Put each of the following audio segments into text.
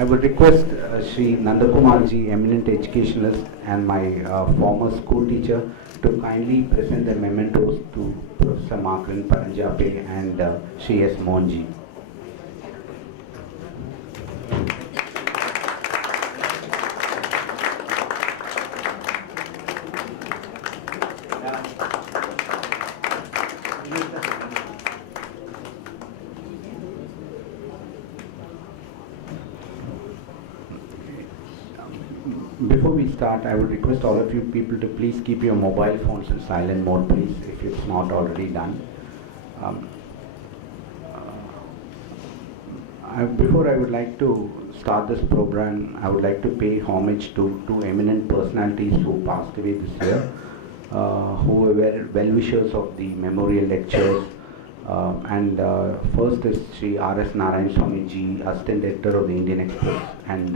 I would request Shri Nandakumarji, eminent educationalist and my former school teacher, to kindly present the mementos to Professor Makarand, Paranjape and Shri S. Mohanji. Before we start, I would request all of you people to please keep your mobile phones in silent mode, please, if it's not already done. Before I would like to start this program, I would like to pay homage to two eminent personalities who passed away this year, who were well-wishers of the memorial lectures. First is Shri R.S. Narayan Swami Ji, Assistant Editor of the Indian Express, and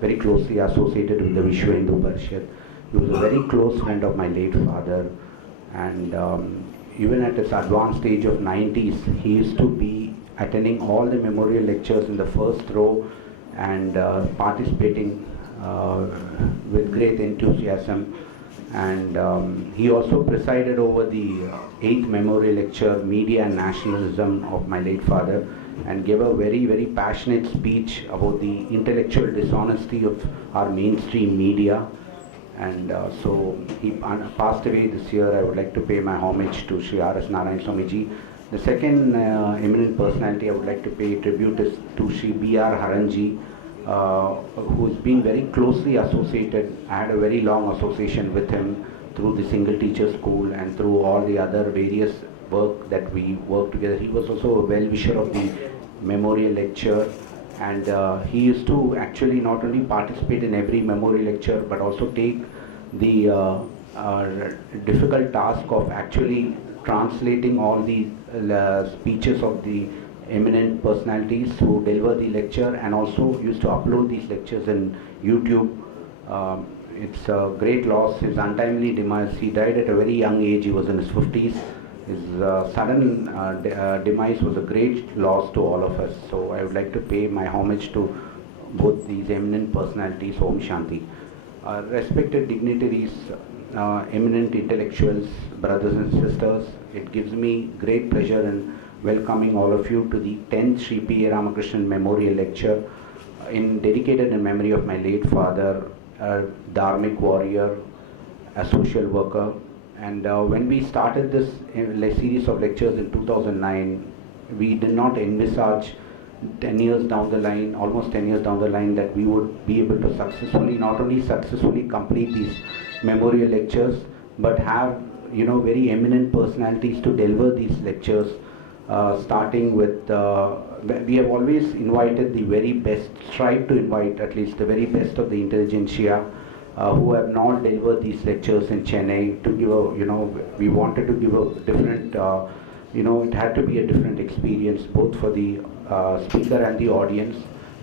very closely associated with the Vishwa Hindu Parishad. He was a very close friend of my late father, and even at his advanced age of 90s, he used to be attending all the memorial lectures in the first row and participating with great enthusiasm. And he also presided over the 8th memorial lecture, Media and Nationalism, of my late father, and gave a very, very passionate speech about the intellectual dishonesty of our mainstream media. And so he passed away this year. I would like to pay my homage to Shri R.S. Narayan Swami Ji. The second eminent personality I would like to pay tribute is to Shri B.R. Haranji, who's been very closely associated. I had a very long association with him through the single teacher school and through all the other various work that we worked together. He was also a well-wisher of the memorial lecture, and he used to actually not only participate in every memorial lecture but also take the difficult task of actually translating all the speeches of the eminent personalities who deliver the lecture, and also used to upload these lectures in YouTube. It's a great loss, his untimely demise. He died at a very young age. He was in his 50s. His sudden demise was a great loss to all of us. So I would like to pay my homage to both these eminent personalities. Om Shanti. Respected dignitaries, eminent intellectuals, brothers and sisters, it gives me great pleasure in welcoming all of you to the 10th Shri P. Ramakrishnan Memorial Lecture, dedicated in memory of my late father, a dharmic warrior, a social worker. And when we started this series of lectures in 2009, we did not envisage 10 years down the line, almost 10 years down the line, that we would be able to successfully, not only successfully complete these memorial lectures, but have, very eminent personalities to deliver these lectures, starting with, we have always invited the very best, tried to invite at least the very best of the intelligentsia, who have not delivered these lectures in Chennai, to give a, we wanted to give a different, it had to be a different experience, both for the speaker and the audience,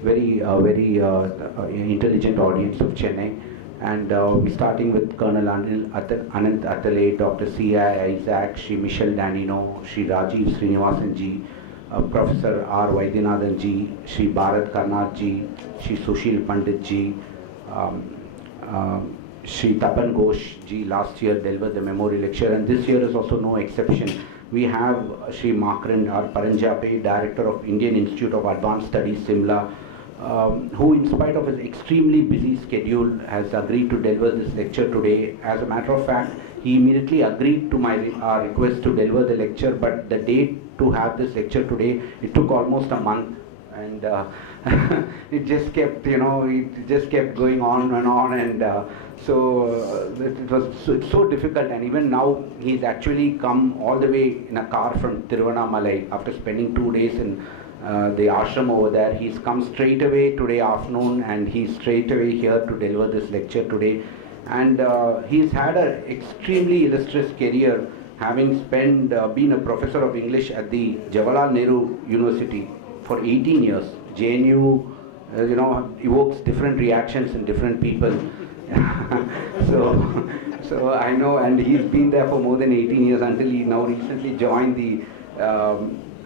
very intelligent audience of Chennai. And we're starting with Colonel Anant Atalay, Dr. C.I. Isaac, Shri Michel Danino, Shri Rajiv Srinivasan Ji, Professor R. Vaidyanathan Ji, Shri Bharat Karnath Ji, Shri Sushil Pandit Ji, Shri Tapan Ghosh Ji last year delivered the memorial lecture, and this year is also no exception. We have Shri Makarand, our Paranjape, Director of Indian Institute of Advanced Studies, Shimla, who, in spite of his extremely busy schedule, has agreed to deliver this lecture today. As a matter of fact, he immediately agreed to my request to deliver the lecture, but the date to have this lecture today, it took almost a month, and it just kept, it just kept going on, and so it was so difficult. And even now, he's actually come all the way in a car from Tiruvannamalai after spending 2 days in the ashram over there. He's come straight away today afternoon, and he's straight away here to deliver this lecture today. And he's had an extremely illustrious career, having been a professor of English at the Jawaharlal Nehru University for 18 years. JNU, evokes different reactions in different people. so I know, and he's been there for more than 18 years until he now recently joined the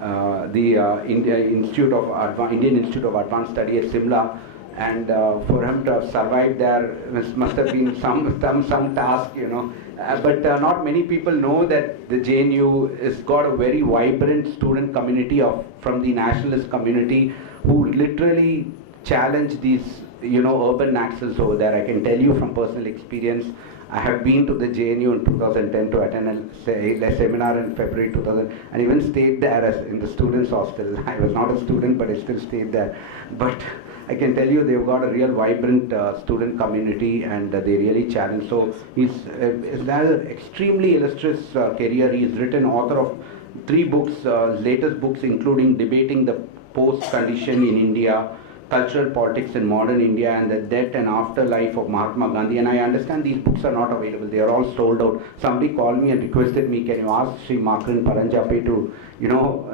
Indian Institute of Advanced Study at Shimla, and for him to have survived there must have been some task, you know. But not many people know that the JNU has got a very vibrant student community from the nationalist community who literally challenge these, you know, urban access over there. I can tell you from personal experience. I have been to the JNU in 2010 to attend a seminar in February 2000, and even stayed there as in the students' hostel. I was not a student, but I still stayed there. But I can tell you they've got a real vibrant student community, and they really challenge. So he's had an extremely illustrious career. He's written author of 3 books, latest books including Debating the Post Condition in India, Cultural Politics in Modern India, and the Death and Afterlife of Mahatma Gandhi. And I understand these books are not available. They are all sold out. Somebody called me and requested me, can you ask Shri Makarand Paranjape to, you know,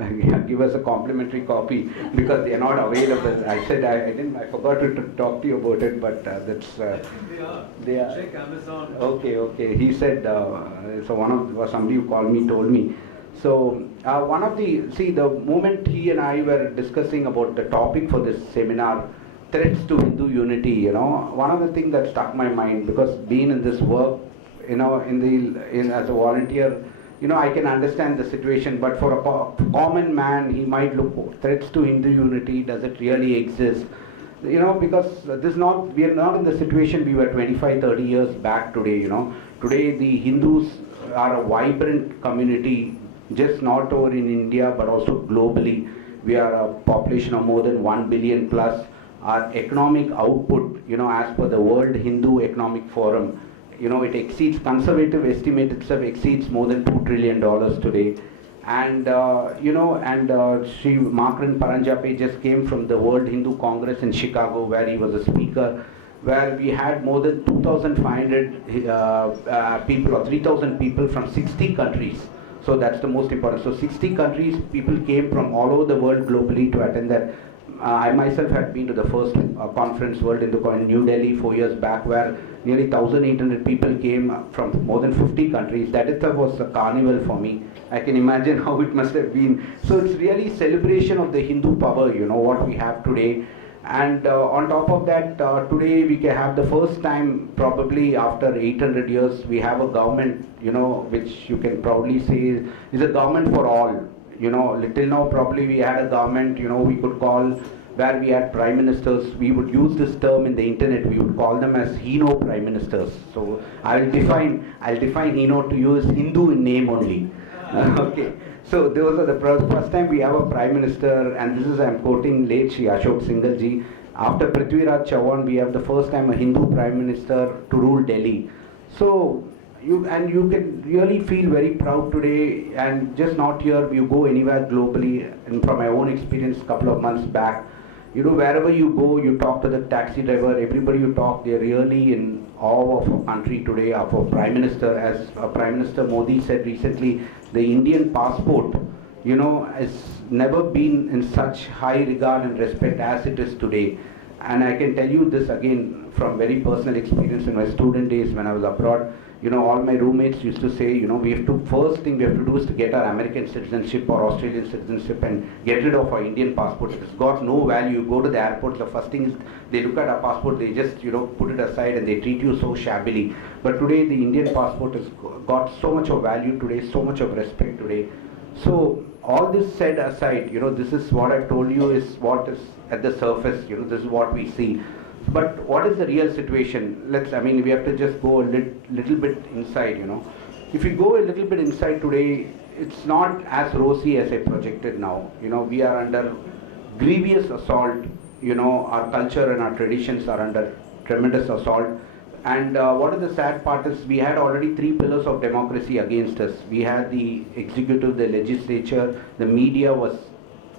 give us a complimentary copy because they are not available. I said I forgot to talk to you about it, but that's they are. Check Amazon. Okay. He said so. Somebody who called me told me. So the moment he and I were discussing about the topic for this seminar, threats to Hindu unity, you know, one of the things that stuck my mind, because being in this work, you know, as a volunteer, you know, I can understand the situation, but for a common man, he might look, threats to Hindu unity, does it really exist? You know, because we are not in the situation we were 25, 30 years back today, you know. Today the Hindus are a vibrant community, just not over in India but also globally. We are a population of more than 1 billion plus. Our economic output, you know, as per the World Hindu Economic Forum, you know, it exceeds, conservative estimate itself exceeds more than $2 trillion today. And you know, Shri Makarand Paranjape just came from the World Hindu Congress in Chicago, where he was a speaker, where we had more than 2,500 people or 3,000 people from 60 countries. So that's the most important. So 60 countries, people came from all over the world globally to attend that. I myself had been to the first conference, World Hindu Congress, in New Delhi 4 years back, where nearly 1,800 people came from more than 50 countries. That itself was a carnival for me. I can imagine how it must have been. So it's really celebration of the Hindu power, you know, what we have today. And on top of that, today we can have the first time, probably after 800 years, we have a government, you know, which you can proudly say is a government for all. You know, till now probably we had a government, you know, we could call, where we had prime ministers. We would use this term in the internet. We would call them as Hino prime ministers. So I'll define Hino to you as Hindu in name only. Okay. So those are the first time we have a prime minister, and this is, I'm quoting late Shri Ashok Singhal. After Prithviraj Chauhan, we have the first time a Hindu prime minister to rule Delhi. So you can really feel very proud today, and just not here, you go anywhere globally, and from my own experience a couple of months back, you know, wherever you go, you talk to the taxi driver, everybody you talk, they're really in awe of our country today, of our Prime Minister. As Prime Minister Modi said recently, the Indian passport, you know, has never been in such high regard and respect as it is today. And I can tell you this again from very personal experience in my student days when I was abroad. You know, all my roommates used to say, you know, first thing we have to do is to get our American citizenship or Australian citizenship and get rid of our Indian passport. It's got no value. You go to the airport, the first thing is they look at our passport, they just, you know, put it aside and they treat you so shabbily. But today the Indian passport has got so much of value today, so much of respect today. So all this said aside, you know, this is what I've told you is what is at the surface, you know, this is what we see. But what is the real situation? We have to just go a little bit inside, you know. If we go a little bit inside today, it's not as rosy as I projected now. You know, we are under grievous assault. You know, our culture and our traditions are under tremendous assault. And what is the sad part is we had already 3 pillars of democracy against us. We had the executive, the legislature, the media was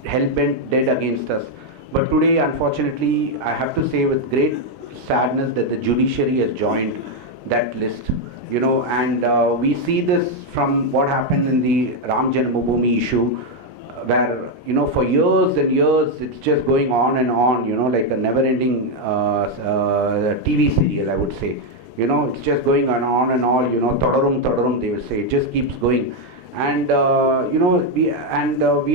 hell-bent dead against us. But today, unfortunately, I have to say with great sadness that the judiciary has joined that list, you know, and we see this from what happened in the Ram Janmabhoomi issue, where, you know, for years and years, it's just going on and on, you know, like a never-ending TV serial, I would say. You know, it's just going on and on, you know, Todarum, they will say, it just keeps going. And we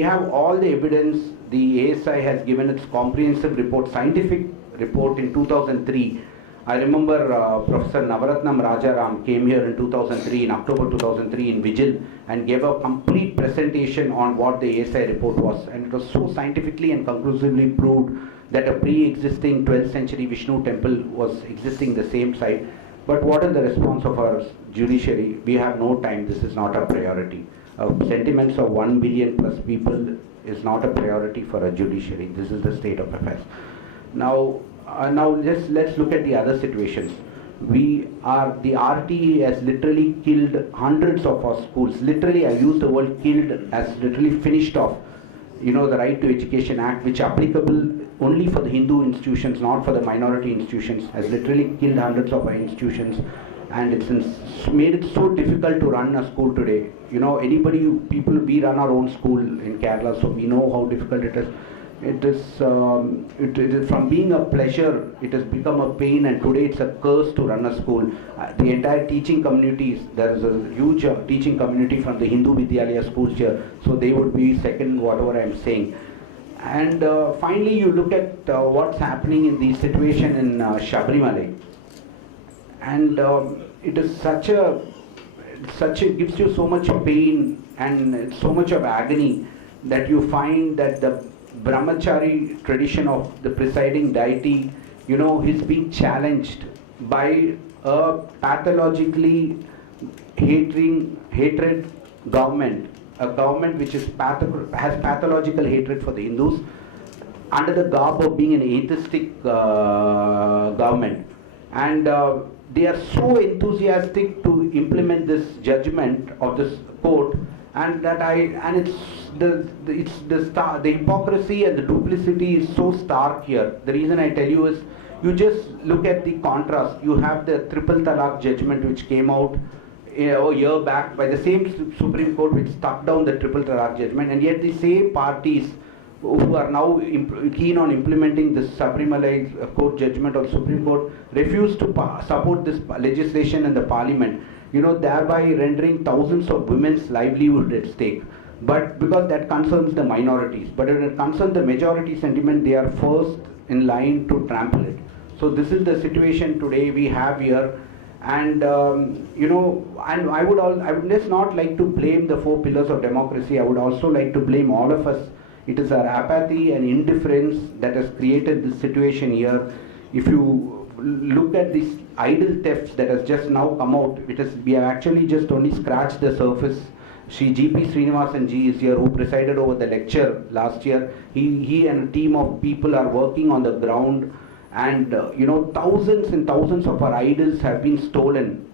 have all the evidence. The ASI has given its comprehensive report, scientific report in 2003. I remember Professor Navaratnam Rajaram came here in 2003, in October 2003 in Vigil, and gave a complete presentation on what the ASI report was. And it was so scientifically and conclusively proved that a pre-existing 12th century Vishnu temple was existing the same site. But what is the response of our judiciary? We have no time, this is not a priority. Sentiments of 1 billion plus people is not a priority for a judiciary. This is the state of affairs. Now let's look at the other situations. The RTE has literally killed hundreds of our schools. Literally, I use the word killed as literally finished off. The Right to Education Act, which applicable only for the Hindu institutions, not for the minority institutions, has literally killed hundreds of our institutions, and it's made it so difficult to run a school today. We run our own school in Kerala, so we know how difficult it is. It is from being a pleasure, it has become a pain, and today it's a curse to run a school. The entire teaching communities, there is a huge teaching community from the Hindu Vidyalaya schools here, so they would be second whatever I'm saying. And finally, you look at what's happening in the situation in Shabarimala, and it is such a gives you so much pain and so much of agony that you find that the brahmachari tradition of the presiding deity, is being challenged by a pathologically hatred government, a government which has pathological hatred for the Hindus, under the garb of being an atheistic government. And they are so enthusiastic to implement this judgment of this court, and the hypocrisy and the duplicity is so stark here. The reason I tell you is, you just look at the contrast. You have the triple talaq judgment which came out a year back by the same Supreme Court which struck down the triple talaq judgment, and yet the same parties who are now keen on implementing this Sabarimala court judgment of Supreme Court refuse to support this legislation in the parliament, thereby rendering thousands of women's livelihood at stake. But because that concerns the minorities, but when it concerns the majority sentiment, they are first in line to trample it. So this is the situation today we have here. And and I would just not like to blame the 4 pillars of democracy. I would also like to blame all of us. It is our apathy and indifference that has created this situation here. If you look at this idol thefts that has just now come out, we have actually just only scratched the surface. Shri G.P. Srinivasan ji is here, who presided over the lecture last year. He and a team of people are working on the ground, and thousands and thousands of our idols have been stolen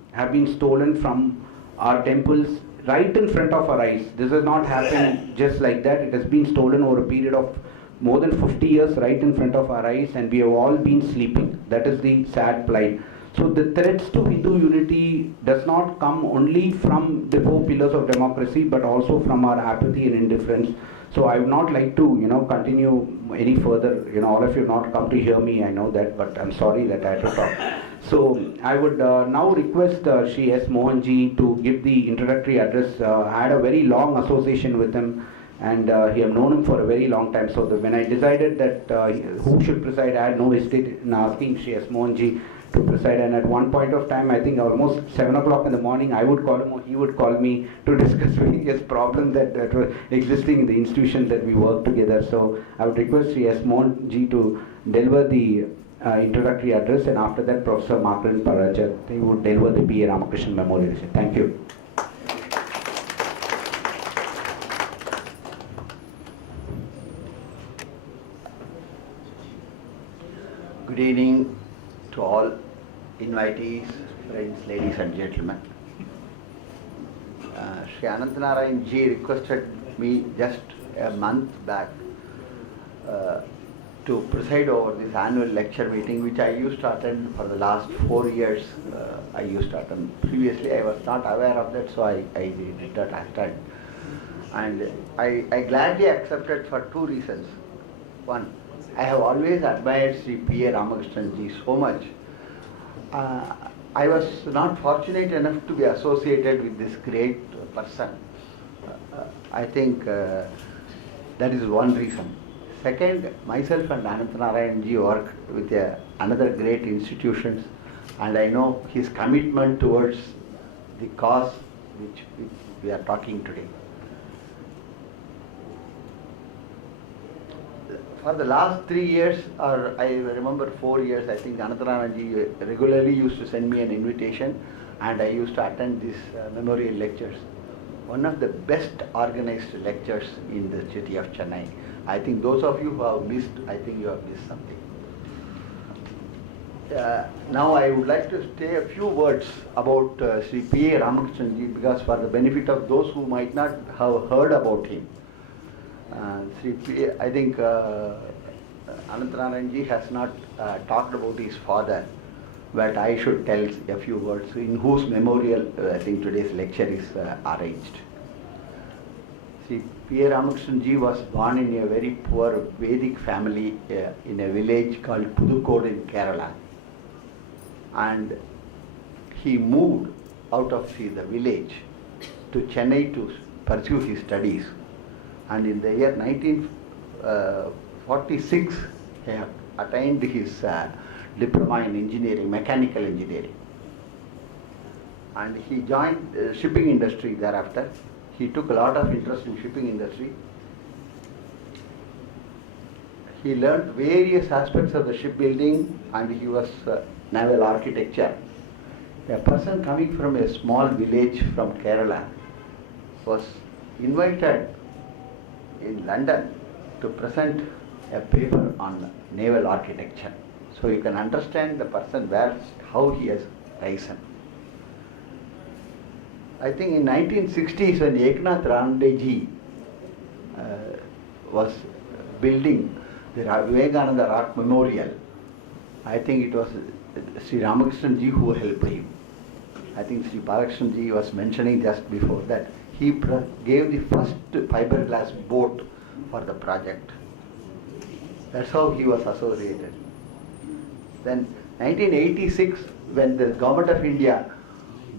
from our temples right in front of our eyes. This has not happened just like that. It has been stolen over a period of more than 50 years right in front of our eyes, and we have all been sleeping. That is the sad plight. So the threats to Hindu unity does not come only from the 4 pillars of democracy, but also from our apathy and indifference. So I would not like to continue any further. All of you have not come to hear me, I know that, but I'm sorry that I had to talk. So I would now request Shri S. Mohanji to give the introductory address. I had a very long association with him, and he have known him for a very long time. So when I decided that who should preside, I had no hesitation in asking Shri S. Mohanji to preside. And at one point of time, I think almost 7 o'clock in the morning, I would call him or he would call me to discuss various problems that were existing in the institutions that we work together. So I would request Shri S. Mohanji to deliver the introductory address, and after that Professor Makarand Paranjape would deliver the B.A. Ramakrishnan Memorial. Thank you. Good evening to all invitees, friends, ladies and gentlemen. Shri Anantanarayan ji requested me just a month back to preside over this annual lecture meeting, which I used to attend for the last 4 years. I used to attend. Previously I was not aware of that, so I did not attend. And I gladly accepted for 2 reasons. One, I have always admired Sri P.A. Ramakrishnan ji so much. I was not fortunate enough to be associated with this great person. I think that is one reason. Second, myself and Ananth ji work with another great institutions, and I know his commitment towards the cause which we are talking today. For the last 3 years, or I remember 4 years, I think Ananth ji regularly used to send me an invitation, and I used to attend these memorial lectures. One of the best organized lectures in the city of Chennai. I think those of you who have missed, I think you have missed something. Now I would like to say a few words about Shri P.A. Ramakrishnan ji, because for the benefit of those who might not have heard about him. Shri P.A., I think Ananth ji has not talked about his father, but I should tell a few words in whose memorial I think today's lecture is arranged. See, P.A. Ramakrishnan ji was born in a very poor Vedic family in a village called Pudukkode in Kerala. And he moved out of the village to Chennai to pursue his studies. And in the year 1946, he attained his diploma in engineering, mechanical engineering. And he joined shipping industry thereafter. He took a lot of interest in shipping industry. He learned various aspects of the shipbuilding, and he was naval architecture. A person coming from a small village from Kerala was invited in London to present a paper on naval architecture. So you can understand the person how he has risen. I think in 1960s when Eknath Randeji was building the Vivekananda Rock Memorial, I think it was Sri Ramakrishnan ji who helped him. I think Sri Balakrishnan ji was mentioning just before that he gave the first fiberglass boat for the project. That's how he was associated. Then 1986, when the government of India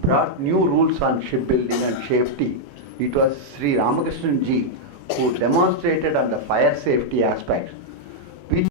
brought new rules on shipbuilding and safety, it was Sri Ramakrishnan ji who demonstrated on the fire safety aspect